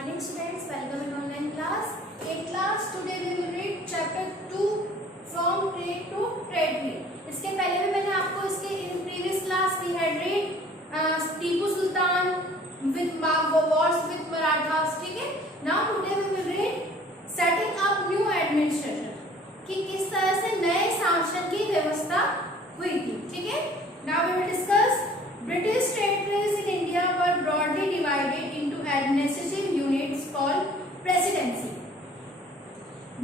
morning students, welcome in online class. In class today we will read chapter 2 from trade to trade. इसके पहले भी मैंने आपको इसके in previous class we had read Tipu Sultan with wars with Marathas. ठीक है. Now today we will read setting up new administration कि किस तरह से नए शासन की व्यवस्था हुई थी. ठीक है. Now we will discuss British territories in India were broadly divided into administrative units called presidency.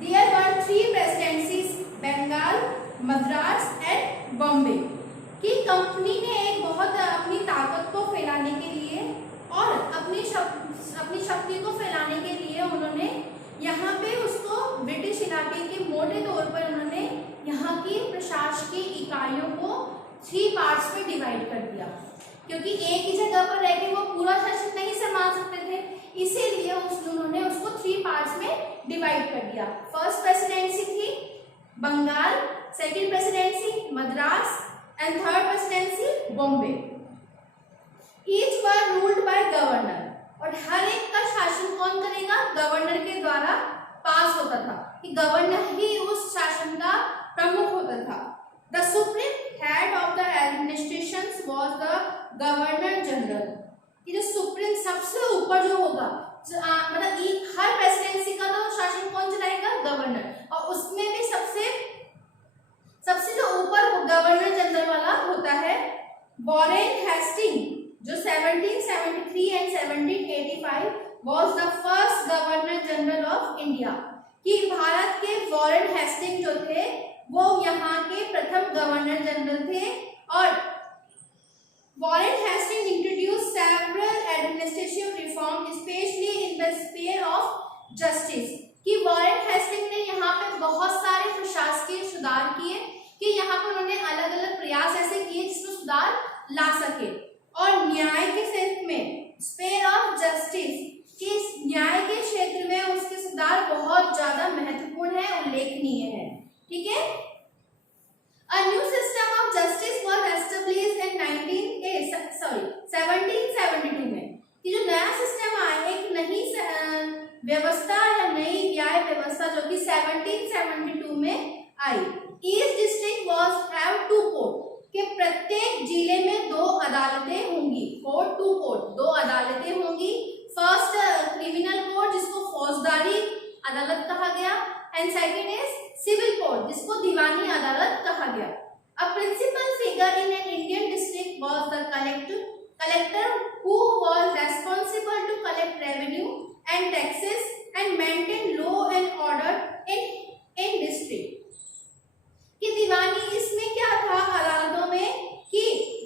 There were three presidencies: Bengal, Madras and Bombay. कि कंपनी ने एक बहुत अपनी ताकत को फैलाने के लिए और अपनी शक्ति को फैलाने के लिए उन्होंने यहाँ पे उसको ब्रिटिश इलाके के मोटे तौर पर उन्होंने यहाँ की प्रशासकीय इकाइयों को 3 पार्ट्स में डिवाइड कर दिया, क्योंकि एक ही जगह पर रह के वो पूरा शासन नहीं संभाल सकते थे, इसीलिए उन्होंने उसको 3 पार्ट्स में डिवाइड कर दिया. फर्स्ट प्रेसिडेंसी थी Bengal, second presidency Madras and third presidency Bombay. Each were ruled by governor, और हर एक का शासन कौन करेगा? गवर्नर के द्वारा पास होता था, कि गवर्नर ही उस शासन का प्रमुख होता था. The supreme head of the administration was the governor general. कि जो सुप्रीम सबसे ऊपर जो होगा, मतलब हर प्रेसिडेंसी का तो शासन कौन चलाएगा? गवर्नर. और उसमें भी सबसे जो ऊपर गवर्नर जनरल वाला होता है वॉरेन हेस्टिंग, जो 1773 and 1785 was the first governor general of India. कि भारत के वॉरेन हेस्टिंग जो थे वो यहाँ के प्रथम गवर्नर जनरल थे. और Warren Hasting introduce several administrative reform specially in the sphere of justice. कि वॉरेन हेस्टिंग ने यहाँ पे बहुत सारे प्रशासकीय सुधार किए, कि यहाँ पर उन्होंने अलग अलग प्रयास ऐसे किए जिसमें सुधार ला सके. और न्याय के क्षेत्र में स्फीयर ऑफ जस्टिस, कि न्याय के क्षेत्र में उसके सुधार बहुत ज्यादा महत्वपूर्ण है, उल्लेखनीय है. ठीक है. A new system of justice was established in 1772 में. कि जो नया सिस्टम आया, एक नई व्यवस्था या नई न्याय व्यवस्था जो कि 1772 में आई. Each district was have 2 court, कि प्रत्येक जिले में 2 अदालतें होंगी. कोर्ट 2 कोर्ट, 2 अदालतें होंगी. फर्स्ट क्रिमिनल कोर्ट जिसको फौजदारी अदालत कहा गया, and second is civil court जिसको दीवानी अदालत कहा गया. A principal figure in an Indian district was the collector who was responsible to collect revenue and taxes and maintain law and order in district. कि दीवानी इसमें क्या था अदालतों में, कि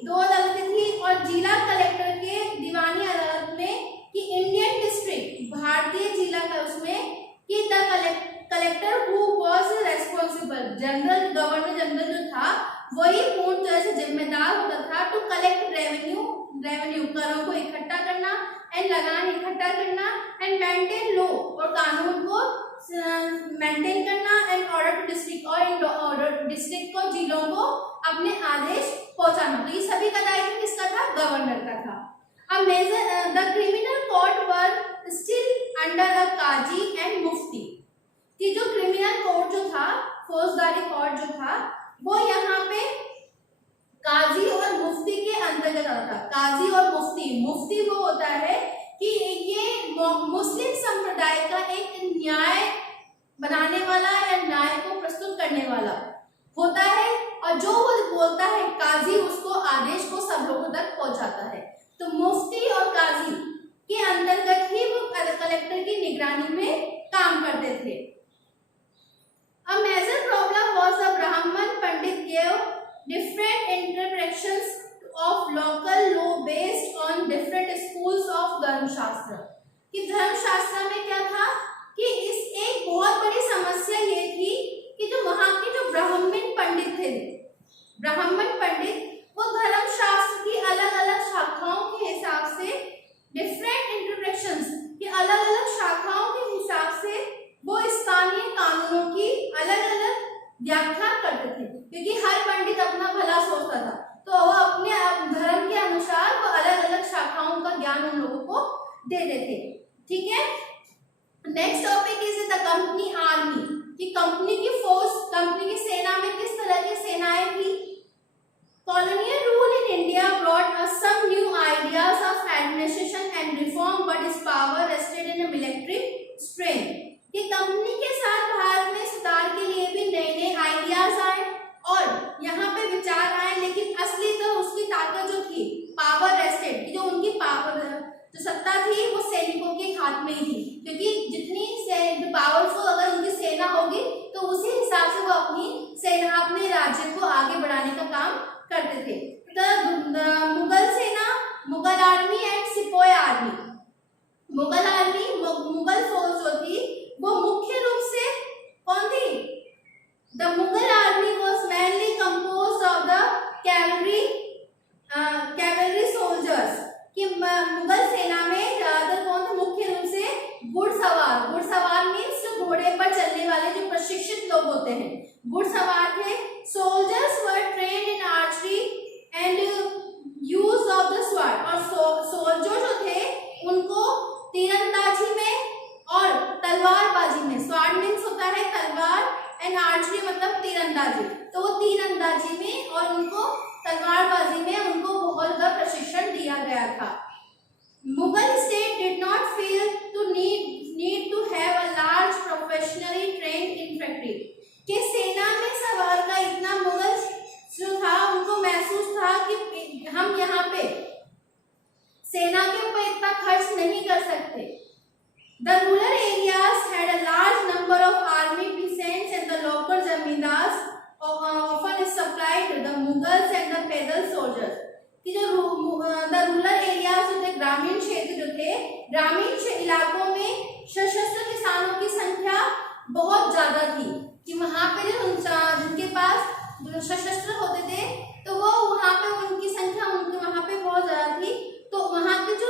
2 अदालतें थी, और जिला कलेक्टर के दीवानी अदालत में कि इंडियन डिस्ट्रिक्ट भारतीय जिला का उसमें कि the collector who was responsible, general governor general जो था वही पूर्ण तरह से जिम्मेदार होता था टू कलेक्ट रेवेन्यू करों को इकट्ठा करना, एंड लगान इकट्ठा करना, एंड मेंटेन लॉ और कानून को मेंटेन करना, एंड ऑर्डर टू डिस्ट्रिक्ट और ऑर्डर डिस्ट्रिक्ट को जिलों को अपने आदेश पहुंचाना. तो ये सभी का दायित्व किसका था? गवर्नर का था. अब the criminal court were still under a काजी एंड मुफ्ती. कि जो क्रिमिनल कोर्ट जो था, फौजदारी कोर्ट जो था, वो यहाँ पे काजी और मुफ्ती के अंतर्गत आता था. काजी और मुफ्ती वो होता है कि ये मुस्लिम संप्रदाय का एक न्याय बनाने वाला या न्याय को प्रस्तुत करने वाला होता है, और जो वो बोलता है काजी उसको आदेश को सब लोगों तक पहुंचाता है. तो मुफ्ती और काजी के अंतर्गत ही वो कलेक्टर की निगरानी में काम करते थे. A major problem was the Brahman Pandit gave different interpretations of local law based on different schools of धर्मशास्त्र. कि धर्मशास्त्र में क्या था कि इस एक बहुत बड़ी समस्या ये थी कि जो वहाँ के जो ब्राह्मण पंडित थे, ब्राह्मण पंडित वो धर्मशास्त्र की अलग अलग शाखाओं के हिसाब से डिफरेंट इंटरप्रिटेशंस की अलग अलग शाखाओं के हिसाब से वो स्थानीय कानूनों की अलग अलग व्याख्या करते थे, क्योंकि हर पंडित अपना भला सोचता था, तो वो अपने धर्म के अनुसार वो अलग अलग शाखाओं का ज्ञान उन लोगों को देते थे. ठीक है। Next topic is the company army, कि कंपनी की फोर्स, कंपनी की सेना में किस तरह की सेनाएं थी। Colonial rule in India brought us some new ideas of administration and reform, but its power rested in a military strength. कि कंपनी के साथ भारत में सुधार के लिए भी नए नए आइडियाज आए और यहाँ पे विचार आए, लेकिन असली तो उसकी ताकत जो थी, पावर रेस्टेड, जो उनकी पावर, जो सत्ता थी वो सैनिकों के हाथ में ही थी, क्योंकि जितनी पावरफुल अगर उनकी सेना होगी तो उसी हिसाब से वो अपनी सेना, अपने राज्य को आगे बढ़ाने का काम करते थे। मुगल सेना, Mughal army and sepoy army. Mughal army, Mughal force जो थी वो मुख्य रूप से कौन थी? The Mughal army was mainly composed of the cavalry soldiers. कि मुगल सेना में ज्यादातर कौन थे? मुख्य रूप से घुड़सवार। घुड़सवार मीन्स जो घोड़े पर चलने वाले जो प्रशिक्षित लोग होते हैं, घुड़सवार थे। Soldiers were trained in archery and use of the sword. और सोल्जर जो थे उनको तीरंदाजी में और तलवारबाजी में, स्वॉर्ड मीन्स होता है तलवार एंड आर्चरी मतलब तीरंदाजी, तो वो तीरंदाजी में और उनको तलवारबाजी में उनको बहुत बड़ा प्रशिक्षण दिया गया था। Mughal state did not feel to need to have a large professionally trained infantry. कि सेना में सवार का इतना मुगल जो था उनको महसूस था कि हम यहाँ पे सेना के ऊपर इतना खर्च नहीं कर सकते। The rural areas had a large number of army peasants and the local zamindars often supplied the Mughals and the pedal soldiers. कि जो the rural areas जो थे, ग्रामीण क्षेत्र जो थे, ग्रामीण इलाकों में सशस्त्र किसानों की संख्या बहुत ज्यादा थी। कि वहाँ पे जो जिनके पास जो सशस्त्र होते थे तो वो वहाँ पे उनकी संख्या उनके वहाँ पे बहुत ज्यादा थी। तो वहाँ के जो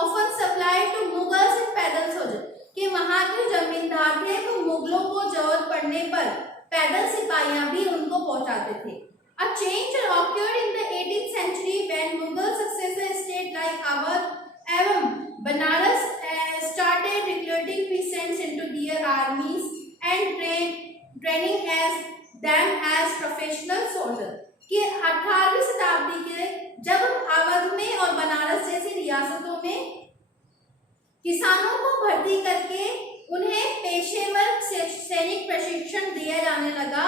often supply to Mughals and पैदल सोल्जर, कि वहाँ के जमींदार थे वो मुगलों को जरूरत पड़ने पर पैदल सिपाहियां भी उनको पहुँचाते थे। A change occurred in the 18th century when Mughal successor state like Awadh एवं Banaras started recruiting peasants into their armies and training them as professional soldiers. कि 18वीं शताब्दी के जब अवध में और बनारस जैसी रियासतों में किसानों को भर्ती करके उन्हें पेशेवर सैनिक प्रशिक्षण दिया जाने लगा,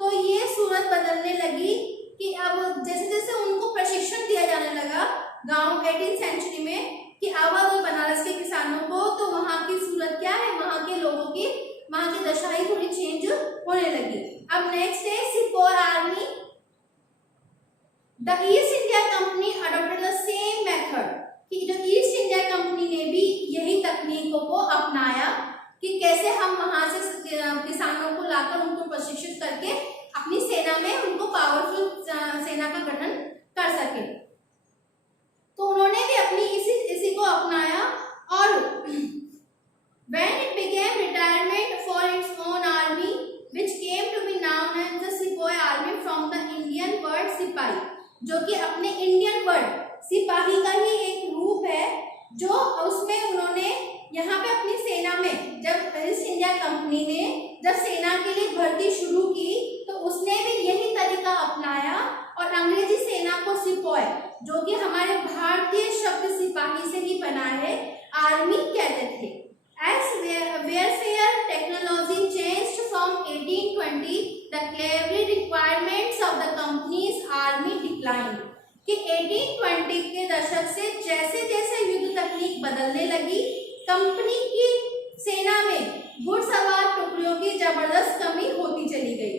तो ये सूरत बदलने लगी कि अब जैसे जैसे उनको प्रशिक्षण दिया जाने लगा गांव 18th सेंचुरी में, कि अवध और बनारस के किसानों को, तो वहां की सूरत क्या है, वहां के लोगों की, वहां की दशा ही थोड़ी चेंज होने लगी। अब नेक्स्ट है sepoy army. The East India Company adopted the same method। कि जो ईस्ट इंडिया कंपनी ने भी यही तकनीकों को अपनाया कि कैसे हम वहां से किसानों को लाकर उनको प्रशिक्षित करके अपनी सेना में उनको पावरफुल सेना का गठन कर सके। तो उन्होंने भी अपनी इसी को अपनाया और when it began retirement for its own army which came to be known as the Sepoy Army from the Indian word सिपाही, जो कि अपने इंडियन वर्ड सिपाही का ही एक रूप है, जो उसमें उन्होंने यहाँ पे अपनी सेना में, जब ईस्ट इंडिया कंपनी ने जब सेना के लिए भर्ती शुरू की तो उसने भी यही तरीका अपनाया और अंग्रेजी सेना को सिपोय, जो कि हमारे भारतीय शब्द सिपाही से ही बना है, आर्मी कहते थे। As warfare technology changed from 1820, the cavalry requirements of the company's army declined। कि 1820 के दशक से जैसे जैसे युद्ध तकनीक बदलने लगी, कंपनी की सेना में घुड़सवार टुकड़ियों की जबरदस्त कमी होती चली गई।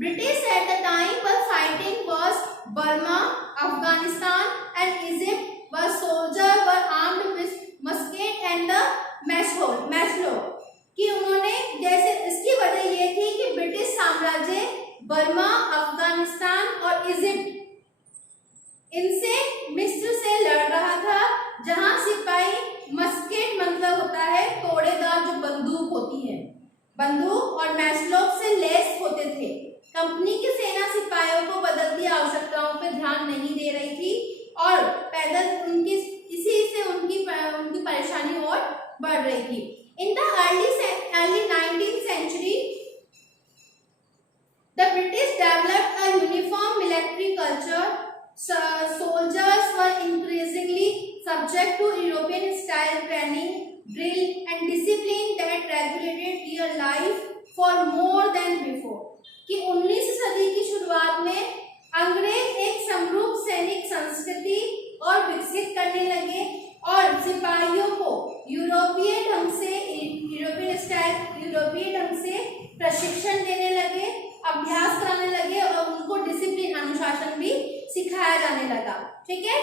British at the time were fighting was Burma, Afghanistan and Egypt, where soldiers were armed with musket and the matchlock। कि उन्होंने जैसे, इसकी वजह ये थी कि ब्रिटिश साम्राज्य बर्मा, अफगानिस्तान और इजिप्ट इनसे मिस्र से लड़ रहा था, जहां सिपाही मस्केट मतलब होता है तोड़ेदार जो बंदूक होती है, बंदूक और मैचलॉक से लैस होते थे। कंपनी की सेना सिपाहियों को बदलती आवश्यकताओं पर ध्यान नहीं दे रही थी और पैदल उनकी इसी से उनकी परेशानी बढ़ रही थी। In the early 19th century the British developed a uniform military culture. Soldiers were increasingly subject to European style training, drill and discipline that regulated their life for more than before. कि 19वीं सदी की शुरुआत में अंग्रेज एक समरूप सैनिक संस्कृति और विकसित करने लगे और सिपाहियों को यूरोपीय ढंग से प्रशिक्षण देने लगे, अभ्यास कराने लगे और उनको डिसिप्लिन अनुशासन भी सिखाया जाने लगा। ठीक है,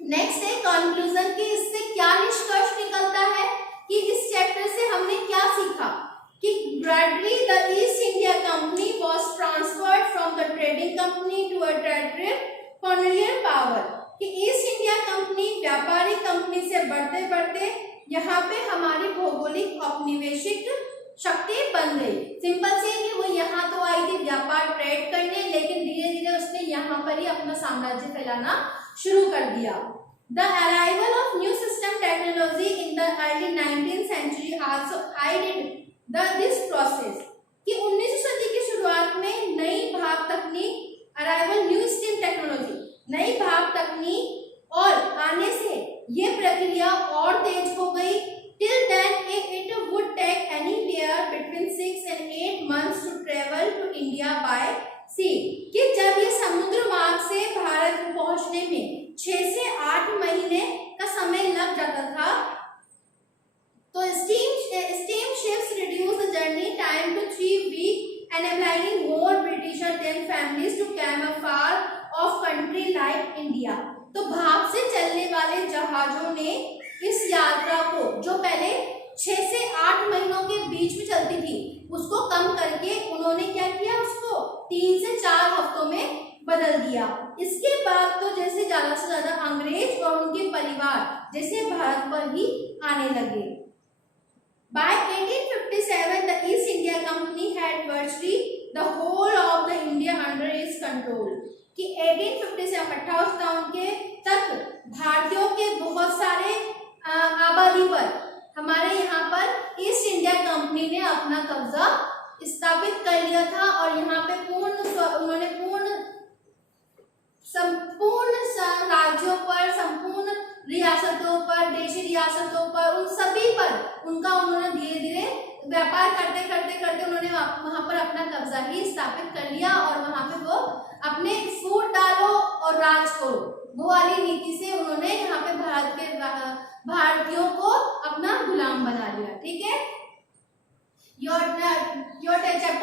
नेक्स्ट है कंक्लूजन कि इससे क्या निष्कर्ष निकलता है कि इस चैप्टर से हमने क्या सीखा कि gradually the East India Company was transferred from the trading company to a territorial colonial power, कि ईस्ट इंडिया कंपनी व्यापारिक कंपनी से बढ़ते बढ़ते यहाँ पे हमारी भौगोलिक औपनिवेशिक शक्ति बन गई। सिंपल से कि वो यहाँ तो आई थी व्यापार ट्रेड करने, लेकिन धीरे धीरे उसने यहाँ पर ही अपना साम्राज्य फैलाना शुरू कर दिया। The arrival of new system technology in the early 19th century also aided this process, कि 19वीं सदी की शुरुआत में नई भाप तकनीक अराइवल न्यू स्टीम टेक्नोलॉजी नई भाप तकनीक और आने से ये प्रक्रिया और तेज हो गई। Till then it would take anywhere between 6 and 8 months to travel to India by sea, कि जब ये समुद्र मार्ग से भारत पहुंचने में 6 से 8 महीने का समय लग जाता था, तो steam ships reduce the journey time to 3 weeks, enabling more Britisher then families to come far off country like India। तो भाप से चलने वाले जहाजों ने इस यात्रा को, जो पहले 6 से 8 महीनों के बीच में चलती थी, उसको कम करके उन्होंने क्या किया, उसको 3 से 4 हफ्तों में बदल दिया। इसके बाद तो जैसे ज्यादा से ज्यादा अंग्रेज और उनके परिवार जैसे भारत पर ही आने लगे। By 1857 the East India Company had virtually the whole of the India under its control, कि 1857 के तक भारतीयों के बहुत सारे आबादी पर हमारे यहाँ पर ईस्ट इंडिया कंपनी ने अपना कब्जा स्थापित कर लिया था और यहाँ पे उन्होंने संपूर्ण राज्यों पर, संपूर्ण रियासतों पर, देशी रियासतों पर, उन सभी पर उन्होंने धीरे धीरे व्यापार करते करते करते उन्होंने वहां पर अपना कब्जा ही स्थापित कर लिया और वहां पे वो अपने फूट डालो और राज करो वो वाली नीति से उन्होंने यहाँ पे भारतीयों को अपना गुलाम बना लिया। ठीक है, your chapter